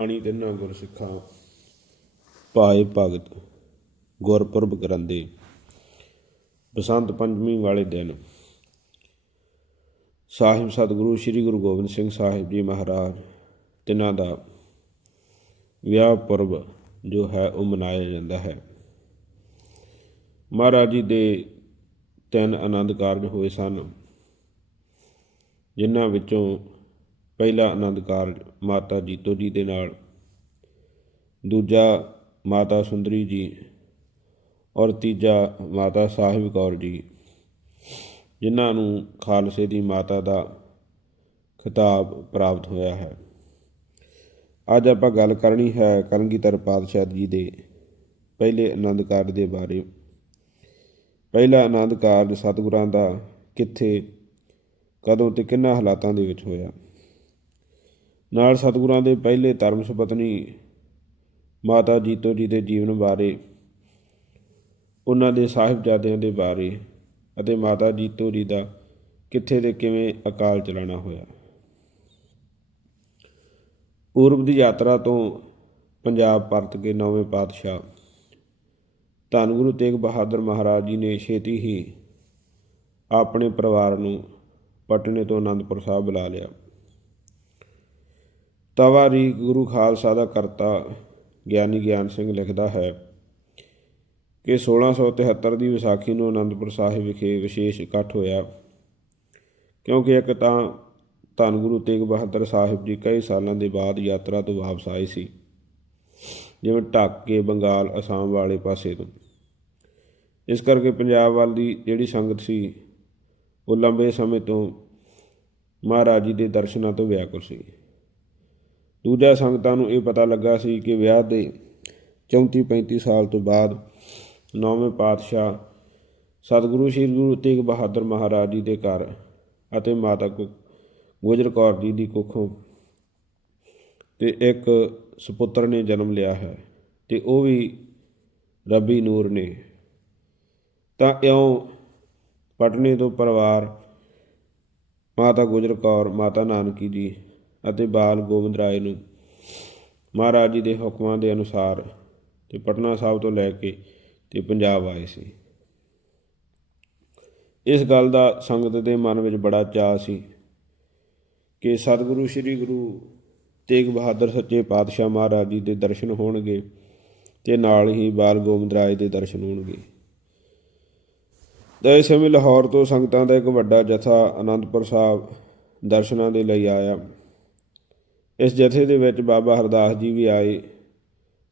ਬਾਣੀ ਤਿੰਨਾਂ ਗੁਰ ਸਿੱਖਾਂ। ਭਾਏ ਭਗਤ ਗੁਰਪੁਰਬ ਕਰੰਦੇ। ਬਸੰਤ ਪੰਚਮੀ ਵਾਲੇ ਦਿਨ ਸਾਹਿਬ ਸਤਿਗੁਰੂ ਸ੍ਰੀ ਗੁਰੂ ਗੋਬਿੰਦ ਸਿੰਘ ਸਾਹਿਬ ਜੀ ਮਹਾਰਾਜ, ਤਿਨਾਂ ਦਾ ਵਿਆਹ ਪੁਰਬ ਜੋ ਹੈ ਉਹ ਮਨਾਇਆ ਜਾਂਦਾ ਹੈ। ਮਹਾਰਾਜ ਜੀ ਦੇ ਤਿੰਨ ਆਨੰਦ ਕਾਰਜ ਹੋਏ ਸਨ, ਜਿਨ੍ਹਾਂ ਵਿੱਚੋਂ ਪਹਿਲਾ ਆਨੰਦ ਕਾਰਜ ਮਾਤਾ ਜੀਤੋ ਜੀ ਦੇ ਨਾਲ, ਦੂਜਾ ਮਾਤਾ ਸੁੰਦਰੀ ਜੀ ਔਰ ਤੀਜਾ ਮਾਤਾ ਸਾਹਿਬ ਕੌਰ ਜੀ, ਜਿਨ੍ਹਾਂ ਨੂੰ ਖਾਲਸੇ ਦੀ ਮਾਤਾ ਦਾ ਖਿਤਾਬ ਪ੍ਰਾਪਤ ਹੋਇਆ ਹੈ। ਅੱਜ ਆਪਾਂ ਗੱਲ ਕਰਨੀ ਹੈ ਕਲਗੀਧਰ ਪਾਤਸ਼ਾਹ ਜੀ ਦੇ ਪਹਿਲੇ ਆਨੰਦ ਕਾਰਜ ਦੇ ਬਾਰੇ। ਪਹਿਲਾ ਆਨੰਦ ਕਾਰਜ ਸਤਿਗੁਰਾਂ ਦਾ ਕਿੱਥੇ, ਕਦੋਂ ਤੇ ਕਿੰਨਾ ਹਾਲਾਤਾਂ ਦੇ ਵਿੱਚ ਹੋਇਆ? ਨਾਲ ਸਤਿਗੁਰਾਂ ਦੇ ਪਹਿਲੇ ਧਰਮ ਸੁਪਤਨੀ ਮਾਤਾ ਜੀਤੋ ਜੀ ਦੇ ਜੀਵਨ ਬਾਰੇ, ਉਹਨਾਂ ਦੇ ਸਾਹਿਬਜ਼ਾਦਿਆਂ ਦੇ ਬਾਰੇ ਅਤੇ ਮਾਤਾ ਜੀਤੋ ਜੀ ਦਾ ਕਿੱਥੇ ਤੇ ਕਿਵੇਂ ਅਕਾਲ ਚਲਾਣਾ ਹੋਇਆ। ਪੂਰਬ ਦੀ ਯਾਤਰਾ ਤੋਂ ਪੰਜਾਬ ਪਰਤ ਕੇ ਨੌਵੇਂ ਪਾਤਸ਼ਾਹ ਧੰਨ ਗੁਰੂ ਤੇਗ ਬਹਾਦਰ ਮਹਾਰਾਜ ਜੀ ਨੇ ਛੇਤੀ ਹੀ ਆਪਣੇ ਪਰਿਵਾਰ ਨੂੰ ਪਟਨੇ ਤੋਂ ਆਨੰਦਪੁਰ ਸਾਹਿਬ ਬੁਲਾ ਲਿਆ। ਤਵਾਰੀ ਗੁਰੂ ਖਾਲਸਾ ਦਾ ਕਰਤਾ ਗਿਆਨੀ ਗਿਆਨ ਸਿੰਘ ਲਿਖਦਾ ਹੈ ਕਿ 1673 ਦੀ ਵਿਸਾਖੀ ਨੂੰ ਅਨੰਦਪੁਰ ਸਾਹਿਬ ਵਿਖੇ ਵਿਸ਼ੇਸ਼ ਇਕੱਠ ਹੋਇਆ। ਕਿਉਂਕਿ ਇੱਕ ਤਾਂ ਧੰਨ ਗੁਰੂ ਤੇਗ ਬਹਾਦਰ ਸਾਹਿਬ ਜੀ ਕਈ ਸਾਲਾਂ ਦੇ ਬਾਅਦ ਯਾਤਰਾ ਤੋਂ ਵਾਪਸ ਆਏ ਸੀ, ਜਿਵੇਂ ਢਾਕੇ, ਬੰਗਾਲ, ਅਸਾਮ ਵਾਲੇ ਪਾਸੇ ਤੋਂ। ਇਸ ਕਰਕੇ ਪੰਜਾਬ ਵੱਲ ਦੀ ਜਿਹੜੀ ਸੰਗਤ ਸੀ, ਉਹ ਲੰਬੇ ਸਮੇਂ ਤੋਂ ਮਹਾਰਾਜ ਜੀ ਦੇ ਦਰਸ਼ਨਾਂ ਤੋਂ ਵਿਆਕੁਲ ਸੀ। ਦੂਜਾ ਸੰਗਤਾਂ ਨੂੰ ਇਹ ਪਤਾ ਲੱਗਾ ਸੀ ਕਿ ਵਿਆਹ ਦੇ 34 35 ਸਾਲ ਤੋਂ ਬਾਅਦ ਨੌਵੇਂ ਪਾਤਸ਼ਾਹ ਸਤਿਗੁਰੂ ਸ੍ਰੀ ਗੁਰੂ ਤੇਗ ਬਹਾਦਰ ਮਹਾਰਾਜ ਜੀ ਦੇ ਘਰ ਅਤੇ ਮਾਤਾ ਕੋ ਗੁਜਰ ਕੌਰ ਜੀ ਦੀ ਕੁੱਖੋਂ ਤੇ ਇੱਕ ਸੁਪੁੱਤਰ ਨੇ ਜਨਮ ਲਿਆ ਹੈ ਤੇ ਉਹ ਵੀ ਰੱਬੀ ਨੂਰ ਨੇ। ਤਾਂ ਇਉਂ ਪਟਨੇ ਤੋਂ ਪਰਿਵਾਰ ਮਾਤਾ ਗੁਜਰ ਕੌਰ, ਮਾਤਾ ਨਾਨਕੀ ਜੀ ਅਤੇ ਬਾਲ ਗੋਬਿੰਦ ਰਾਏ ਨੂੰ ਮਹਾਰਾਜ ਜੀ ਦੇ ਹੁਕਮਾਂ ਦੇ ਅਨੁਸਾਰ ਤੇ ਪਟਨਾ ਸਾਹਿਬ ਤੋਂ ਲੈ ਕੇ ਤੇ ਪੰਜਾਬ ਆਏ ਸੀ। ਇਸ ਗੱਲ ਦਾ ਸੰਗਤ ਦੇ ਮਨ ਵਿੱਚ ਬੜਾ ਚਾਅ ਸੀ ਕਿ ਸਤਿਗੁਰੂ, ਸ੍ਰੀ ਗੁਰੂ ਤੇਗ ਬਹਾਦਰ ਸੱਚੇ ਪਾਤਸ਼ਾਹ ਮਹਾਰਾਜ ਜੀ ਦੇ ਦਰਸ਼ਨ ਹੋਣਗੇ ਤੇ ਨਾਲ ਹੀ ਬਾਲ ਗੋਬਿੰਦ ਰਾਏ ਦੇ ਦਰਸ਼ਨ ਹੋਣਗੇ। ਤਾਂ ਇਸ ਸਮੇਂ ਲਾਹੌਰ ਤੋਂ ਸੰਗਤਾਂ ਦਾ ਇੱਕ ਵੱਡਾ ਜਥਾ ਅਨੰਦਪੁਰ ਸਾਹਿਬ ਦਰਸ਼ਨਾਂ ਦੇ ਲਈ ਆਇਆ। ਇਸ ਜਥੇ ਦੇ ਵਿੱਚ ਬਾਬਾ ਹਰਦਾਸ ਜੀ ਵੀ ਆਏ।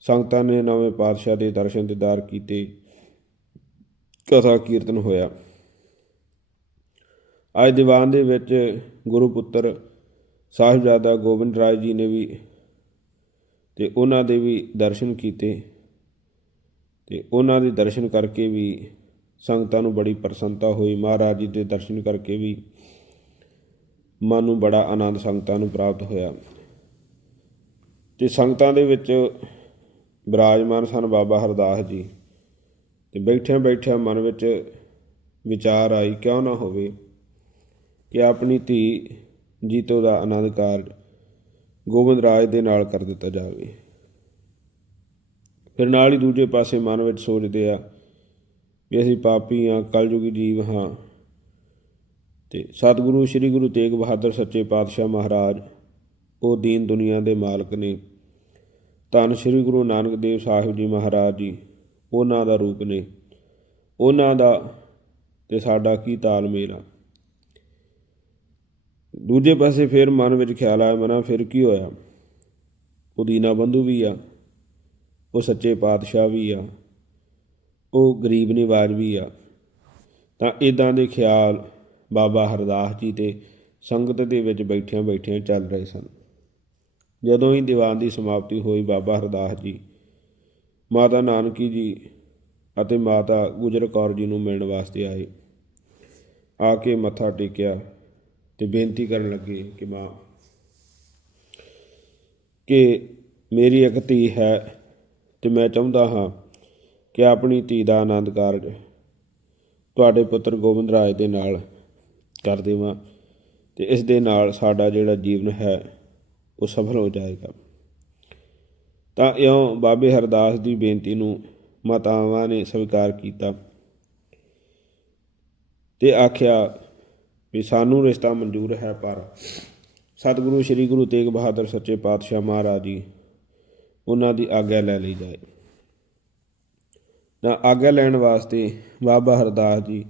ਸੰਗਤਾਂ ਨੇ ਨਵੇਂ ਪਾਤਸ਼ਾਹ ਦੇ ਦਰਸ਼ਨ ਦੀਦਾਰ ਕੀਤੇ। ਕਥਾ ਕੀਰਤਨ ਹੋਇਆ। ਅੱਜ ਦੀਵਾਨ ਦੇ ਵਿੱਚ ਗੁਰੂ ਪੁੱਤਰ ਸਾਹਿਬਜ਼ਾਦਾ ਗੋਬਿੰਦ ਰਾਏ ਜੀ ਨੇ ਵੀ ਤੇ ਉਹਨਾਂ ਦੇ ਵੀ ਦਰਸ਼ਨ ਕੀਤੇ। ਤੇ ਉਹਨਾਂ ਦੇ ਦਰਸ਼ਨ ਕਰਕੇ ਵੀ ਸੰਗਤਾਂ ਨੂੰ ਬੜੀ ਪ੍ਰਸੰਨਤਾ ਹੋਈ। ਮਹਾਰਾਜ ਜੀ ਦੇ ਦਰਸ਼ਨ ਕਰਕੇ ਵੀ ਮਨ ਨੂੰ ਬੜਾ ਆਨੰਦ ਸੰਗਤਾਂ ਨੂੰ ਪ੍ਰਾਪਤ ਹੋਇਆ। ਤੇ ਸੰਗਤਾਂ ਦੇ ਵਿੱਚ ਬਿਰਾਜਮਾਨ ਸਨ ਬਾਬਾ ਹਰਦਾਸ ਜੀ ਤੇ ਬੈਠਿਆਂ ਬੈਠਿਆਂ ਮਨ ਵਿੱਚ ਵਿਚਾਰ ਆਈ, ਕਿਉਂ ਨਾ ਹੋਵੇ ਕਿ ਆਪਣੀ ਧੀ ਜੀਤੋ ਦਾ ਆਨੰਦ ਕਾਰਜ ਗੋਬਿੰਦ ਰਾਜ ਦੇ ਨਾਲ ਕਰ ਦਿੱਤਾ ਜਾਵੇ। ਫਿਰ ਨਾਲ ਹੀ ਦੂਜੇ ਪਾਸੇ ਮਨ ਵਿੱਚ ਸੋਚਦੇ ਆ ਵੀ ਅਸੀਂ ਪਾਪੀ ਹਾਂ, ਕਲਯੁਗੀ ਜੀਵ ਹਾਂ ਤੇ ਸਤਿਗੁਰੂ, ਸ੍ਰੀ ਗੁਰੂ ਤੇਗ ਬਹਾਦਰ ਸੱਚੇ ਪਾਤਸ਼ਾਹ ਮਹਾਰਾਜ ਉਹ ਦੀਨ ਦੁਨੀਆ ਦੇ ਮਾਲਕ ਨੇ। ਧੰਨ ਸ੍ਰੀ ਗੁਰੂ ਨਾਨਕ ਦੇਵ ਸਾਹਿਬ ਜੀ ਮਹਾਰਾਜ ਜੀ, ਉਹਨਾਂ ਦਾ ਰੂਪ ਨੇ। ਉਹਨਾਂ ਦਾ ਤੇ ਸਾਡਾ ਕੀ ਤਾਲਮੇਲ ਆ। ਦੂਜੇ ਪਾਸੇ ਫਿਰ ਮਨ ਵਿੱਚ ਖਿਆਲ ਆਇਆ, ਮਨਾ ਫਿਰ ਕੀ ਹੋਇਆ? ਉਹ ਦੀਨਾ ਬੰਧੂ ਵੀ ਆ, ਉਹ ਸੱਚੇ ਪਾਤਸ਼ਾਹ ਵੀ ਆ, ਉਹ ਗਰੀਬ ਨਿਵਾਜ ਵੀ ਆ। ਤਾਂ ਇਦਾਂ ਦੇ ਖਿਆਲ ਬਾਬਾ ਹਰਦਾਸ ਜੀ ਤੇ ਸੰਗਤ ਦੇ ਵਿੱਚ ਬੈਠਿਆਂ ਬੈਠਿਆਂ ਚੱਲ ਰਹੇ ਸਨ। ਜਦੋਂ ਹੀ ਦੀਵਾਨ ਦੀ ਸਮਾਪਤੀ ਹੋਈ ਬਾਬਾ ਹਰਦਾਸ ਜੀ, ਮਾਤਾ ਨਾਨਕੀ ਜੀ ਅਤੇ ਮਾਤਾ ਗੁਜਰ ਕੌਰ ਜੀ ਨੂੰ ਮਿਲਣ ਵਾਸਤੇ ਆਏ। ਆ ਕੇ ਮੱਥਾ ਟੇਕਿਆ ਤੇ ਬੇਨਤੀ ਕਰਨ ਲੱਗੇ ਕਿ ਮਾਂ, ਕਿ ਮੇਰੀ ਇੱਕ ਧੀ ਹੈ ਤੇ ਮੈਂ ਚਾਹੁੰਦਾ ਹਾਂ ਕਿ ਆਪਣੀ ਧੀ ਦਾ ਆਨੰਦ ਕਾਰਜ ਤੁਹਾਡੇ ਪੁੱਤਰ ਗੋਬਿੰਦ ਰਾਜ ਦੇ ਨਾਲ ਕਰ ਦੇਵਾਂ ਤੇ ਇਸ ਦੇ ਨਾਲ ਸਾਡਾ ਜਿਹੜਾ ਜੀਵਨ ਹੈ ਉਹ ਸਫਲ ਹੋ ਜਾਏਗਾ। ਤਾਂ ਇਉਂ ਬਾਬੇ ਹਰਦਾਸ ਦੀ ਬੇਨਤੀ ਨੂੰ ਮਾਤਾਵਾਂ ਨੇ ਸਵੀਕਾਰ ਕੀਤਾ ਤੇ ਆਖਿਆ ਵੀ ਸਾਨੂੰ ਰਿਸ਼ਤਾ ਮਨਜ਼ੂਰ ਹੈ, ਪਰ ਸਤਿਗੁਰੂ, ਸ੍ਰੀ ਗੁਰੂ ਤੇਗ ਬਹਾਦਰ ਸੱਚੇ ਪਾਤਸ਼ਾਹ ਮਹਾਰਾਜ ਜੀ, ਉਹਨਾਂ ਦੀ ਆਗਿਆ ਲੈ ਲਈ ਜਾਏ। ਤਾਂ ਆਗਿਆ ਲੈਣ ਵਾਸਤੇ ਬਾਬਾ ਹਰਦਾਸ ਜੀ,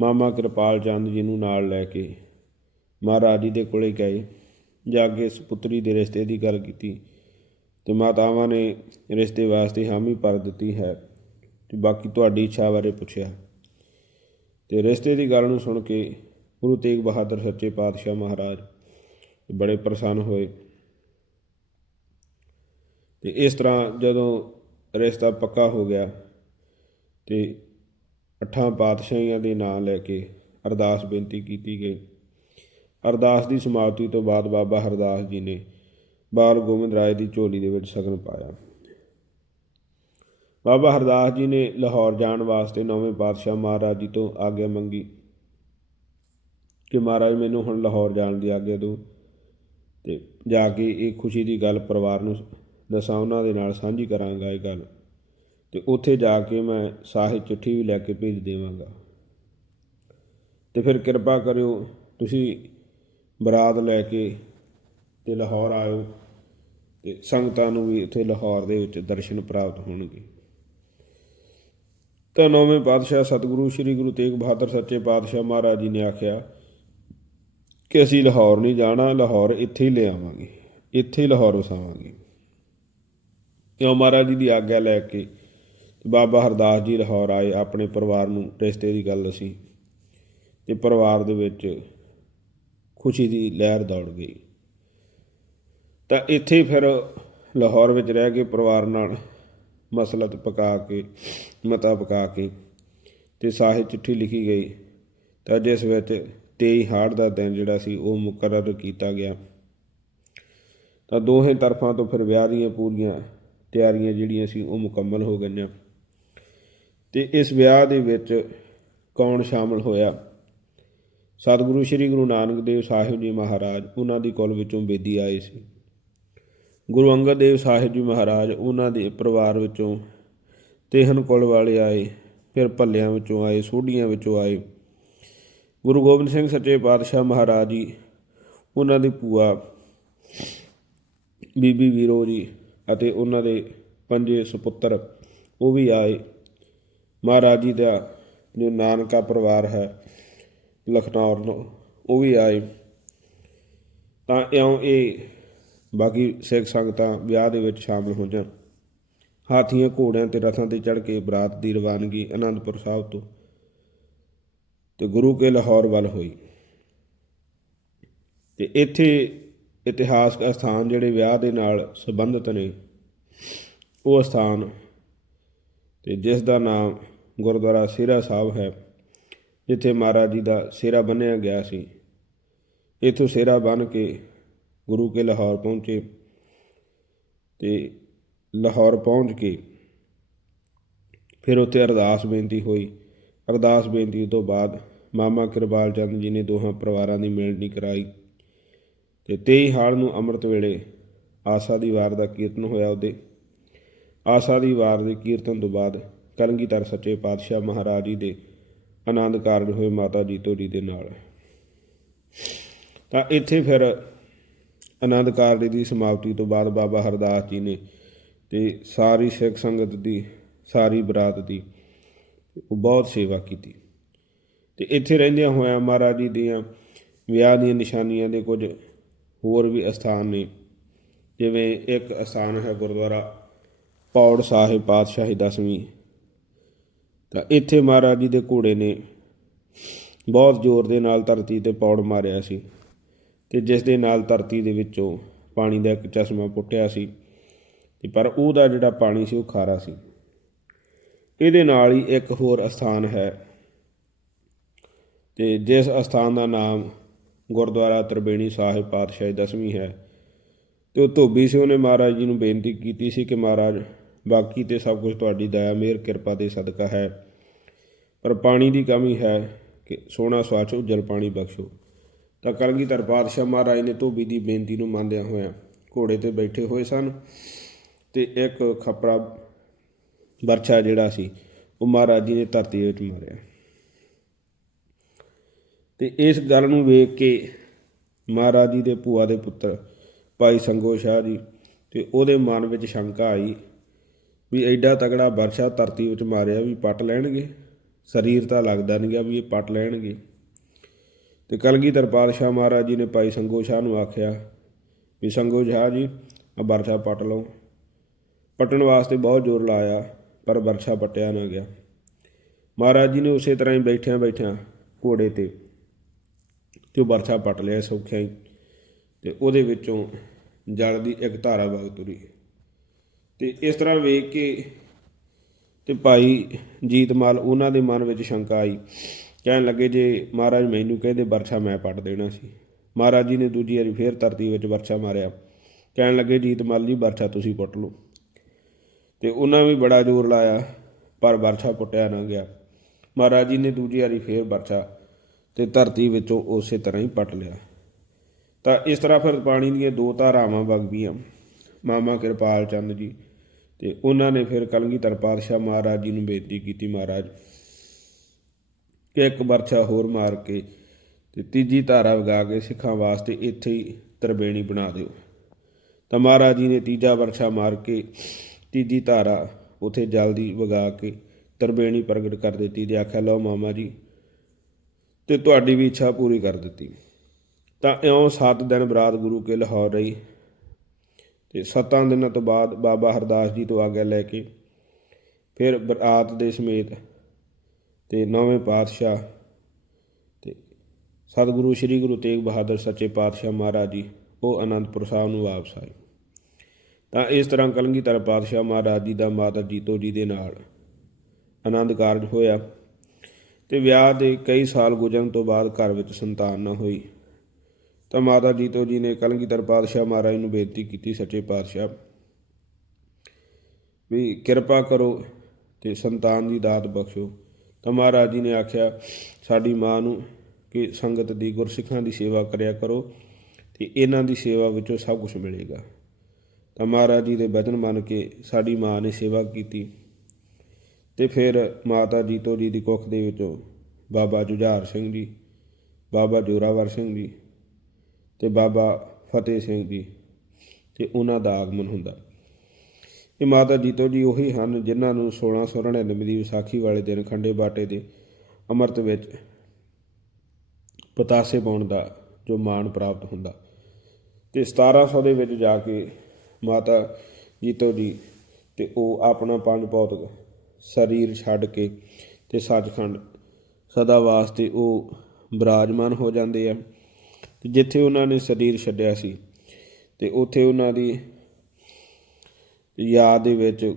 ਮਾਮਾ ਕਿਰਪਾਲ ਚੰਦ ਜੀ ਨੂੰ ਨਾਲ ਲੈ ਕੇ ਮਹਾਰਾਜ ਜੀ ਦੇ ਕੋਲੇ ਗਏ। ਜਾ ਕੇ ਸੁਪੁੱਤਰੀ ਦੇ ਰਿਸ਼ਤੇ ਦੀ ਗੱਲ ਕੀਤੀ ਤੇ ਮਾਤਾਵਾਂ ਨੇ ਰਿਸ਼ਤੇ ਵਾਸਤੇ ਹਾਮੀ ਭਰ ਦਿੱਤੀ ਹੈ ਤੇ ਬਾਕੀ ਤੁਹਾਡੀ ਇੱਛਾ ਬਾਰੇ ਪੁੱਛਿਆ। ਤੇ ਰਿਸ਼ਤੇ ਦੀ ਗੱਲ ਨੂੰ ਸੁਣ ਕੇ ਗੁਰੂ ਤੇਗ ਬਹਾਦਰ ਸੱਚੇ ਪਾਤਸ਼ਾਹ ਮਹਾਰਾਜ ਬੜੇ ਪ੍ਰਸੰਨ ਹੋਏ। ਤੇ ਇਸ ਤਰ੍ਹਾਂ ਜਦੋਂ ਰਿਸ਼ਤਾ ਪੱਕਾ ਹੋ ਗਿਆ ਤੇ ਅਠਾਂ ਪਾਤਸ਼ਾਹੀਆਂ ਦੇ ਨਾਂ ਲੈ ਕੇ ਅਰਦਾਸ ਬੇਨਤੀ ਕੀਤੀ ਗਈ। ਅਰਦਾਸ ਦੀ ਸਮਾਪਤੀ ਤੋਂ ਬਾਅਦ ਬਾਬਾ ਹਰਦਾਸ ਜੀ ਨੇ ਬਾਲ ਗੋਬਿੰਦ ਰਾਏ ਦੀ ਝੋਲੀ ਦੇ ਵਿੱਚ ਸ਼ਗਨ ਪਾਇਆ। ਬਾਬਾ ਹਰਦਾਸ ਜੀ ਨੇ ਲਾਹੌਰ ਜਾਣ ਵਾਸਤੇ ਨੌਵੇਂ ਪਾਤਸ਼ਾਹ ਮਹਾਰਾਜ ਜੀ ਤੋਂ ਆਗਿਆ ਮੰਗੀ ਕਿ ਮਹਾਰਾਜ ਮੈਨੂੰ ਹੁਣ ਲਾਹੌਰ ਜਾਣ ਦੀ ਆਗਿਆ ਦਿਓ ਤੇ ਜਾ ਕੇ ਇਹ ਖੁਸ਼ੀ ਦੀ ਗੱਲ ਪਰਿਵਾਰ ਨੂੰ ਦੱਸਾਂ, ਉਹਨਾਂ ਦੇ ਨਾਲ ਸਾਂਝੀ ਕਰਾਂਗਾ ਇਹ ਗੱਲ ਤੇ ਉੱਥੇ ਜਾ ਕੇ ਮੈਂ ਸਾਹਿਤ ਚਿੱਠੀ ਵੀ ਲੈ ਕੇ ਭੇਜ ਦੇਵਾਂਗਾ। ਤੇ ਫਿਰ ਕਿਰਪਾ ਕਰਿਓ ਤੁਸੀਂ ਬਰਾਤ ਲੈ ਕੇ ਤੇ ਲਾਹੌਰ ਆਇਓ ਤੇ ਸੰਗਤਾਂ ਨੂੰ ਵੀ ਉੱਥੇ ਲਾਹੌਰ ਦੇ ਵਿੱਚ ਦਰਸ਼ਨ ਪ੍ਰਾਪਤ ਹੋਣਗੇ। ਤਾਂ ਨੌਵੇਂ ਪਾਤਸ਼ਾਹ ਸਤਿਗੁਰੂ, ਸ੍ਰੀ ਗੁਰੂ ਤੇਗ ਬਹਾਦਰ ਸੱਚੇ ਪਾਤਸ਼ਾਹ ਮਹਾਰਾਜ ਜੀ ਨੇ ਆਖਿਆ ਕਿ ਅਸੀਂ ਲਾਹੌਰ ਨਹੀਂ ਜਾਣਾ, ਲਾਹੌਰ ਇੱਥੇ ਹੀ ਲਿਆਵਾਂਗੇ ਇੱਥੇ ਹੀ ਲਾਹੌਰ ਵਸਾਵਾਂਗੇ। ਕਿਉਂ ਮਹਾਰਾਜ ਜੀ ਦੀ ਆਗਿਆ ਲੈ ਕੇ ਬਾਬਾ ਹਰਦਾਸ ਜੀ ਲਾਹੌਰ ਆਏ, ਆਪਣੇ ਪਰਿਵਾਰ ਨੂੰ ਰਿਸ਼ਤੇ ਦੀ ਗੱਲ ਅਸੀਂ ਤੇ ਪਰਿਵਾਰ ਦੇ ਵਿੱਚ ਖੁਸ਼ੀ ਦੀ ਲਹਿਰ ਦੌੜ ਗਈ। ਤਾਂ ਇੱਥੇ ਫਿਰ ਲਾਹੌਰ ਵਿੱਚ ਰਹਿ ਕੇ ਪਰਿਵਾਰ ਨਾਲ ਮਸਲਤ ਪਕਾ ਕੇ, ਮਤਾ ਪਕਾ ਕੇ ਤੇ ਸਾਹਿਤ ਚਿੱਠੀ ਲਿਖੀ ਗਈ। ਤਾਂ ਜਿਸ ਵਿੱਚ 23 ਹਾੜ ਦਾ ਦਿਨ ਜਿਹੜਾ ਸੀ ਉਹ ਮੁਕਰਰ ਕੀਤਾ ਗਿਆ। ਤਾਂ ਦੋਹੇ ਤਰਫਾਂ ਤੋਂ ਫਿਰ ਵਿਆਹ ਦੀਆਂ ਪੂਰੀਆਂ ਤਿਆਰੀਆਂ ਜਿਹੜੀਆਂ ਸੀ ਉਹ ਮੁਕੰਮਲ ਹੋ ਗਈਆਂ। ਤੇ ਇਸ ਵਿਆਹ ਦੇ ਵਿੱਚ ਕੌਣ ਸ਼ਾਮਲ ਹੋਇਆ? ਸਤਿਗੁਰੂ ਸ੍ਰੀ ਗੁਰੂ ਨਾਨਕ ਦੇਵ ਸਾਹਿਬ ਜੀ ਮਹਾਰਾਜ ਉਹਨਾਂ ਦੀ ਕੁਲ ਵਿੱਚੋਂ ਬੇਦੀ ਆਏ ਸੀ। ਗੁਰੂ ਅੰਗਦ ਦੇਵ ਸਾਹਿਬ ਜੀ ਮਹਾਰਾਜ ਉਹਨਾਂ ਦੇ ਪਰਿਵਾਰ ਵਿੱਚੋਂ ਤੇਹਨ ਕੁਲ ਵਾਲੇ ਆਏ, ਫਿਰ ਭੱਲਿਆਂ ਵਿੱਚੋਂ ਆਏ, ਸੋਢੀਆਂ ਵਿੱਚੋਂ ਆਏ। ਗੁਰੂ ਗੋਬਿੰਦ ਸਿੰਘ ਸੱਚੇ ਪਾਤਸ਼ਾਹ ਮਹਾਰਾਜ ਜੀ, ਉਹਨਾਂ ਦੀ ਭੂਆ ਬੀਬੀ ਵੀਰੋ ਜੀ ਅਤੇ ਉਹਨਾਂ ਦੇ ਪੰਜੇ ਸੁਪੁੱਤਰ ਉਹ ਵੀ ਆਏ। ਮਹਾਰਾਜ ਜੀ ਦਾ ਜੋ ਨਾਨਕਾ ਪਰਿਵਾਰ ਹੈ ਲਖਨੌਰ ਨੂੰ, ਉਹ ਵੀ ਆਏ। ਤਾਂ ਇਉਂ ਇਹ ਬਾਕੀ ਸਿੱਖ ਸੰਗਤਾਂ ਵਿਆਹ ਦੇ ਵਿੱਚ ਸ਼ਾਮਲ ਹੋ ਜਾਣ। ਹਾਥੀਆਂ, ਘੋੜਿਆਂ ਤੇ ਰਥਾਂ ਤੇ ਚੜ੍ਹ ਕੇ ਬਰਾਤ ਦੀ ਰਵਾਨਗੀ ਅਨੰਦਪੁਰ ਸਾਹਿਬ ਤੋਂ ਤੇ ਗੁਰੂ ਕੇ ਲਾਹੌਰ ਵੱਲ ਹੋਈ। ਤੇ ਇੱਥੇ ਇਤਿਹਾਸਕ ਸਥਾਨ ਜਿਹੜੇ ਵਿਆਹ ਦੇ ਨਾਲ ਸੰਬੰਧਿਤ ਨੇ, ਉਹ ਸਥਾਨ ਤੇ ਜਿਸ ਦਾ ਨਾਮ ਗੁਰਦੁਆਰਾ ਸਿਰਾ ਸਾਹਿਬ ਹੈ ਜਿੱਥੇ ਮਹਾਰਾਜ ਜੀ ਦਾ ਸਿਰਾ ਬੰਨਿਆ ਗਿਆ ਸੀ। ਇਥੋਂ ਸਿਰਾ ਬੰਨ ਕੇ ਗੁਰੂ ਕੇ ਲਾਹੌਰ ਪਹੁੰਚੇ ਤੇ ਲਾਹੌਰ ਪਹੁੰਚ ਕੇ ਫਿਰ ਉੱਥੇ ਅਰਦਾਸ ਬੇਨਤੀ ਹੋਈ। ਅਰਦਾਸ ਬੇਨਤੀ ਤੋਂ ਬਾਅਦ ਮਾਮਾ ਕਿਰਪਾਲ ਚੰਦ ਜੀ ਨੇ ਦੋਹਾਂ ਪਰਿਵਾਰਾਂ ਦੀ ਮਿਲਣੀ ਕਰਾਈ ਤੇ 23 ਹਾਲ ਨੂੰ ਅੰਮ੍ਰਿਤ ਵੇਲੇ ਆਸਾ ਦੀ ਵਾਰ ਦਾ ਕੀਰਤਨ ਹੋਇਆ ਉਹਦੇ। ਆਸਾ ਦੀ ਵਾਰ ਦੇ ਕੀਰਤਨ ਤੋਂ ਬਾਅਦ ਕਲਗੀਧਰ ਸੱਚੇ ਪਾਤਸ਼ਾਹ ਮਹਾਰਾਜ ਜੀ ਦੇ ਆਨੰਦ ਕਾਰਜ ਹੋਏ ਮਾਤਾ ਜੀ ਤੋਰੀ ਦੇ ਨਾਲ। ਤਾਂ ਇੱਥੇ ਫਿਰ ਆਨੰਦ ਕਾਰਜ ਦੀ ਸਮਾਪਤੀ ਤੋਂ ਬਾਅਦ ਬਾਬਾ ਹਰਦਾਸ ਜੀ ਨੇ ਤੇ ਸਾਰੀ ਸਿੱਖ ਸੰਗਤ ਦੀ, ਸਾਰੀ ਬਰਾਤ ਦੀ ਉਹ ਬਹੁਤ ਸੇਵਾ ਕੀਤੀ। ਤੇ ਇੱਥੇ ਰਹਿੰਦਿਆਂ ਹੋਇਆਂ ਮਹਾਰਾਜ ਜੀ ਦੀਆਂ ਵਿਆਹ ਦੀਆਂ ਨਿਸ਼ਾਨੀਆਂ ਦੇ ਕੁਝ ਹੋਰ ਵੀ ਅਸਥਾਨ ਨੇ, ਜਿਵੇਂ ਇੱਕ ਅਸਥਾਨ ਹੈ ਗੁਰਦੁਆਰਾ ਪੌੜ ਸਾਹਿਬ ਪਾਤਸ਼ਾਹੀ ਦਸਵੀਂ ਤਾਂ ਇੱਥੇ ਮਹਾਰਾਜ ਜੀ ਦੇ ਘੋੜੇ ਨੇ ਬਹੁਤ ਜ਼ੋਰ ਦੇ ਨਾਲ ਧਰਤੀ ਤੇ ਪੌੜ ਮਾਰਿਆ ਸੀ ਤੇ ਜਿਸ ਦੇ ਨਾਲ ਧਰਤੀ ਦੇ ਵਿੱਚੋਂ ਪਾਣੀ ਦਾ ਇੱਕ ਚਸ਼ਮਾ ਪੁੱਟਿਆ ਸੀ ਤੇ ਪਰ ਉਹਦਾ ਜਿਹੜਾ ਪਾਣੀ ਸੀ ਉਹ ਖਾਰਾ ਸੀ। ਇਹਦੇ ਨਾਲ ਹੀ ਇੱਕ ਹੋਰ ਅਸਥਾਨ ਹੈ ਤੇ ਜਿਸ ਅਸਥਾਨ ਦਾ ਨਾਮ ਗੁਰਦੁਆਰਾ ਤਰਬੇਣੀ ਸਾਹਿਬ ਪਾਤਸ਼ਾਹੀ ਦਸਵੀਂ ਹੈ ਤੇ ਉਹ ਧੋਬੀ ਸੀ। ਉਹਨੇ ਮਹਾਰਾਜ ਜੀ ਨੂੰ ਬੇਨਤੀ ਕੀਤੀ ਸੀ ਕਿ ਮਹਾਰਾਜ ਬਾਕੀ ਤੇ ਸਭ ਕੁਝ ਤੁਹਾਡੀ ਦਇਆ, ਮਿਹਰ, ਕਿਰਪਾ ਦੇ ਸਦਕਾ ਹੈ। ਪਰ ਪਾਣੀ ਦੀ ਕਮੀ ਹੈ ਕਿ ਸੋਹਣਾ ਸਵਾਚ ਉਜਲ ਪਾਣੀ ਬਖਸ਼ੋ। ਤਾਂ ਕਲਗੀਧਰ ਪਾਤਸ਼ਾਹ ਮਹਾਰਾਜ ਨੇ ਧੋਬੀ ਦੀ ਬੇਨਤੀ ਨੂੰ ਮੰਨਦਿਆਂ ਹੋਇਆਂ ਘੋੜੇ ਤੇ ਬੈਠੇ ਹੋਏ ਸਨ ਤੇ ਇੱਕ ਖਪਰਾ ਵਰਛਾ ਜਿਹੜਾ ਸੀ, ਉਹ ਮਹਾਰਾਜ ਜੀ ਨੇ ਧਰਤੀ ਵਿੱਚ ਮਾਰਿਆ। ਤੇ ਇਸ ਗੱਲ ਨੂੰ ਵੇਖ ਕੇ ਮਹਾਰਾਜ ਜੀ ਦੇ ਭੂਆ ਦੇ ਪੁੱਤਰ ਭਾਈ ਸੰਗੋ ਸ਼ਾਹ ਜੀ ਤੇ ਉਹਦੇ ਮਨ ਵਿੱਚ ਸ਼ੰਕਾ ਆਈ ਵੀ ਐਡਾ ਤਗੜਾ ਵਰਸ਼ਾ ਧਰਤੀ ਵਿੱਚ ਮਾਰਿਆ ਵੀ ਪੱਟ ਲੈਣਗੇ। ਸਰੀਰ ਤਾਂ ਲੱਗਦਾ ਨਹੀਂ ਗਿਆ ਵੀ ਇਹ ਪੱਟ ਲੈਣਗੇ। ਤੇ ਕਲਗੀਧਰ ਪਾਤਸ਼ਾਹ ਮਹਾਰਾਜ ਜੀ ਨੇ ਭਾਈ ਸੰਗੋ ਸ਼ਾਹ ਨੂੰ ਆਖਿਆ ਵੀ, ਸੰਗੋ ਸ਼ਾਹ ਜੀ ਆ ਵਰਸ਼ਾ ਪੱਟ ਲਓ। ਪੱਟਣ ਵਾਸਤੇ ਬਹੁਤ ਜ਼ੋਰ ਲਾਇਆ, ਪਰ ਵਰਸ਼ਾ ਪੱਟਿਆ ਨਾ ਗਿਆ। ਮਹਾਰਾਜ ਜੀ ਨੇ ਉਸੇ ਤਰ੍ਹਾਂ ਹੀ ਬੈਠਿਆਂ ਬੈਠਿਆਂ ਘੋੜੇ ਤੇ ਤੇ ਉਹ ਵਰਸ਼ਾ ਪੱਟ ਲਿਆ ਸੌਖਿਆ ਹੀ। ਤੇ ਉਹਦੇ ਵਿੱਚੋਂ ਜਲ ਦੀ ਇੱਕ ਧਾਰਾ ਵਗ ਤੁਰੀ। ਤੇ ਇਸ ਤਰ੍ਹਾਂ ਵੇਖ ਕੇ ਤੇ ਭਾਈ ਜੀਤਮਾਲ ਉਹਨਾਂ ਦੇ ਮਨ ਵਿੱਚ ਸ਼ੰਕਾ ਆਈ। ਕਹਿਣ ਲੱਗੇ, ਜੇ ਮਹਾਰਾਜ ਮੈਨੂੰ ਕਹਿੰਦੇ ਵਰਸ਼ਾ ਮੈਂ ਪੱਟ ਦੇਣਾ ਸੀ। ਮਹਾਰਾਜ ਜੀ ਨੇ ਦੂਜੀ ਵਾਰੀ ਫੇਰ ਧਰਤੀ ਵਿੱਚ ਵਰਸ਼ਾ ਮਾਰਿਆ। ਕਹਿਣ ਲੱਗੇ ਜੀਤਮਾਲ ਜੀ ਵਰਸ਼ਾ ਤੁਸੀਂ ਪੁੱਟ ਲਓ। ਤੇ ਉਹਨਾਂ ਵੀ ਬੜਾ ਜ਼ੋਰ ਲਾਇਆ, ਪਰ ਵਰਸ਼ਾ ਪੁੱਟਿਆ ਨਾ ਗਿਆ। ਮਹਾਰਾਜ ਜੀ ਨੇ ਦੂਜੀ ਵਾਰੀ ਫੇਰ ਵਰਸ਼ਾ ਤੇ ਧਰਤੀ ਵਿੱਚੋਂ ਉਸੇ ਤਰ੍ਹਾਂ ਹੀ ਪੱਟ ਲਿਆ। ਤਾਂ ਇਸ ਤਰ੍ਹਾਂ ਫਿਰ ਪਾਣੀ ਦੀਆਂ ਦੋ ਧਾਰਾਵਾਂ ਵਗ ਪਈਆਂ। ਮਾਮਾ ਕਿਰਪਾਲ ਚੰਦ ਜੀ ਤੇ ਉਹਨਾਂ ਨੇ ਫਿਰ ਕਲਗੀਧਰ ਪਾਤਸ਼ਾਹ ਮਹਾਰਾਜ ਜੀ ਨੂੰ ਬੇਨਤੀ ਕੀਤੀ ਮਹਾਰਾਜ, ਕਿ ਇੱਕ ਵਰਛਾ ਹੋਰ ਮਾਰ ਕੇ ਤੇ ਤੀਜੀ ਧਾਰਾ ਵਗਾ ਕੇ ਸਿੱਖਾਂ ਵਾਸਤੇ ਇੱਥੇ ਹੀ ਤਰਬੇਣੀ ਬਣਾ ਦਿਓ। ਤਾਂ ਮਹਾਰਾਜ ਜੀ ਨੇ ਤੀਜਾ ਵਰਛਾ ਮਾਰ ਕੇ ਤੀਜੀ ਧਾਰਾ ਉਥੇ ਜਲਦੀ ਵਗਾ ਕੇ ਤਰਬੇਣੀ ਪ੍ਰਗਟ ਕਰ ਦਿੱਤੀ ਤੇ ਆਖਿਆ, ਲਓ ਮਾਮਾ ਜੀ, ਤੇ ਤੁਹਾਡੀ ਵੀ ਇੱਛਾ ਪੂਰੀ ਕਰ ਦਿੱਤੀ। ਤਾਂ ਇਉਂ 7 ਦਿਨ ਬਰਾਤ ਗੁਰੂ ਕੇ ਲਾਹੌਰ ਰਹੀ। ਤੇ ਸੱਤਾਂ ਦਿਨਾਂ ਤੋਂ ਬਾਅਦ ਬਾਬਾ ਹਰਦਾਸ ਜੀ ਤੋਂ ਆਗਿਆ ਲੈ ਕੇ ਫਿਰ ਬਰਾਤ ਦੇ ਸਮੇਤ ਤੇ ਨੌਵੇਂ ਪਾਤਸ਼ਾਹ ਤੇ ਸਤਿਗੁਰੂ ਸ੍ਰੀ ਗੁਰੂ ਤੇਗ ਬਹਾਦਰ ਸੱਚੇ ਪਾਤਸ਼ਾਹ ਮਹਾਰਾਜ ਜੀ, ਉਹ ਅਨੰਦਪੁਰ ਸਾਹਿਬ ਨੂੰ ਵਾਪਸ ਆਏ। ਤਾਂ ਇਸ ਤਰ੍ਹਾਂ ਕਲਗੀਧਰ ਪਾਤਸ਼ਾਹ ਮਹਾਰਾਜ ਜੀ ਦਾ ਮਾਤਾ ਜੀਤੋ ਜੀ ਦੇ ਨਾਲ ਆਨੰਦ ਕਾਰਜ ਹੋਇਆ ਤੇ ਵਿਆਹ ਦੇ ਕਈ ਸਾਲ ਗੁਜ਼ਰਨ ਤੋਂ ਬਾਅਦ ਘਰ ਵਿੱਚ ਸੰਤਾਨ ਨਾ ਹੋਈ। ਤਾਂ ਮਾਤਾ ਜੀਤੋ ਜੀ ਨੇ ਕਲਗੀਧਰ ਪਾਤਸ਼ਾਹ ਮਹਾਰਾਜ ਨੂੰ ਬੇਨਤੀ ਕੀਤੀ, ਸੱਚੇ ਪਾਤਸ਼ਾਹ, ਵੀ ਕਿਰਪਾ ਕਰੋ ਤੇ ਸੰਤਾਨ ਦੀ ਦਾਤ ਬਖਸ਼ੋ। ਤਾਂ ਮਹਾਰਾਜ ਜੀ ਨੇ ਆਖਿਆ, ਸਾਡੀ ਮਾਂ ਨੂੰ ਕਿ ਸੰਗਤ ਦੀ ਗੁਰਸਿੱਖਾਂ ਦੀ ਸੇਵਾ ਕਰਿਆ ਕਰੋ ਤੇ ਇਹਨਾਂ ਦੀ ਸੇਵਾ ਵਿੱਚੋਂ ਸਭ ਕੁਝ ਮਿਲੇਗਾ। ਤਾਂ ਮਹਾਰਾਜ ਜੀ ਦੇ ਬਚਨ ਮੰਨ ਕੇ ਸਾਡੀ ਮਾਂ ਨੇ ਸੇਵਾ ਕੀਤੀ ਤੇ ਫਿਰ ਮਾਤਾ ਜੀਤੋ ਜੀ ਦੀ ਕੁੱਖ ਦੇ ਵਿੱਚੋਂ ਬਾਬਾ ਜੁਝਾਰ ਸਿੰਘ ਜੀ, ਬਾਬਾ ਜੋਰਾਵਰ ਸਿੰਘ ਜੀ ਤੇ ਬਾਬਾ ਫਤਿਹ ਸਿੰਘ ਜੀ ਤੇ ਉਹਨਾਂ ਦਾ ਆਗਮਨ ਹੁੰਦਾ। ਇਹ ਮਾਤਾ ਜੀਤੋ ਜੀ ਉਹੀ ਹਨ ਜਿਨ੍ਹਾਂ ਨੂੰ 1699 ਦੀ ਵਿਸਾਖੀ ਵਾਲੇ ਦਿਨ ਖੰਡੇ ਬਾਟੇ ਦੇ ਅੰਮ੍ਰਿਤ ਵਿੱਚ ਪਤਾਸੇ ਪਾਉਣ ਦਾ ਜੋ ਮਾਣ ਪ੍ਰਾਪਤ ਹੁੰਦਾ। ਤੇ 1700 ਦੇ ਵਿੱਚ ਜਾ ਕੇ ਮਾਤਾ ਜੀਤੋ ਜੀ ਤੇ ਉਹ ਆਪਣਾ ਪੰਜ ਭੌਤਿਕ ਸਰੀਰ ਛੱਡ ਕੇ ਤੇ ਸੱਚਖੰਡ ਸਦਾ ਵਾਸਤੇ ਉਹ ਬਿਰਾਜਮਾਨ ਹੋ ਜਾਂਦੇ ਆ। ਤੇ ਜਿੱਥੇ ਉਹਨਾਂ ਨੇ ਸਰੀਰ ਛੱਡਿਆ ਸੀ ਤੇ ਉੱਥੇ ਉਹਨਾਂ ਦੀ ਯਾਦ ਦੇ ਵਿੱਚ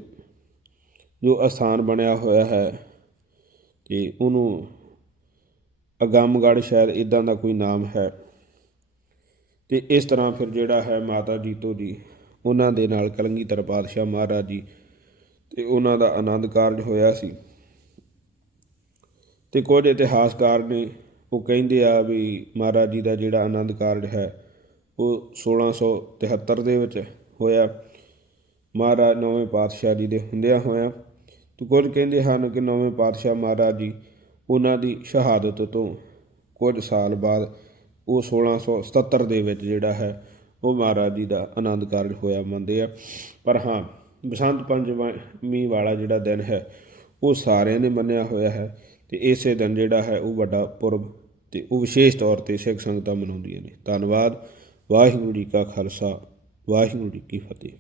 ਜੋ ਅਸਥਾਨ ਬਣਿਆ ਹੋਇਆ ਹੈ ਤੇ ਉਹਨੂੰ ਅਗੰਮਗੜ੍ਹ ਸ਼ਾਇਦ ਇਦਾਂ ਦਾ ਕੋਈ ਨਾਮ ਹੈ। ਤੇ ਇਸ ਤਰ੍ਹਾਂ ਫਿਰ ਜਿਹੜਾ ਹੈ ਮਾਤਾ ਜੀਤੋ ਜੀ, ਉਹਨਾਂ ਦੇ ਨਾਲ ਕਲਗੀਧਰ ਪਾਤਸ਼ਾਹ ਮਹਾਰਾਜ ਜੀ ਤੇ ਉਹਨਾਂ ਦਾ ਆਨੰਦ ਕਾਰਜ ਹੋਇਆ ਸੀ। ਤੇ ਕੁਝ ਇਤਿਹਾਸਕਾਰ ਨੇ ਉਹ ਕਹਿੰਦੇ ਆ ਵੀ ਮਹਾਰਾਜ ਜੀ ਦਾ ਜਿਹੜਾ ਆਨੰਦ ਕਾਰਜ ਹੈ, ਉਹ 1673 ਦੇ ਵਿੱਚ ਹੋਇਆ। ਮਹਾਰਾਜ ਨੌਵੇਂ ਪਾਤਸ਼ਾਹ ਜੀ ਦੇ ਹੁੰਦਿਆਂ ਹੋਇਆ ਤੇ ਕੁਝ ਕਹਿੰਦੇ ਹਨ ਕਿ ਨੌਵੇਂ ਪਾਤਸ਼ਾਹ ਮਹਾਰਾਜ ਜੀ ਉਹਨਾਂ ਦੀ ਸ਼ਹਾਦਤ ਤੋਂ ਕੁਝ ਸਾਲ ਬਾਅਦ ਉਹ 1677 ਦੇ ਵਿੱਚ ਜਿਹੜਾ ਹੈ, ਉਹ ਮਹਾਰਾਜ ਜੀ ਦਾ ਆਨੰਦ ਕਾਰਜ ਹੋਇਆ ਮੰਨਦੇ ਆ। ਪਰ ਹਾਂ, ਬਸੰਤ ਪੰਚਮੀ ਵਾਲਾ ਜਿਹੜਾ ਦਿਨ ਹੈ, ਉਹ ਸਾਰਿਆਂ ਨੇ ਮੰਨਿਆ ਹੋਇਆ ਹੈ ਤੇ ਇਸੇ ਦਿਨ ਜਿਹੜਾ ਹੈ, ਉਹ ਵੱਡਾ ਪੁਰਬ ਤੇ ਉਹ ਵਿਸ਼ੇਸ਼ ਤੌਰ ਤੇ ਸਿੱਖ ਸੰਗਤਾਂ ਮਨਾਉਂਦੀਆਂ ਨੇ। ਧੰਨਵਾਦ। ਵਾਹਿਗੁਰੂ ਜੀ ਕਾ ਖਾਲਸਾ। ਵਾਹਿਗੁਰੂ ਜੀ ਕੀ ਫਤਿਹ।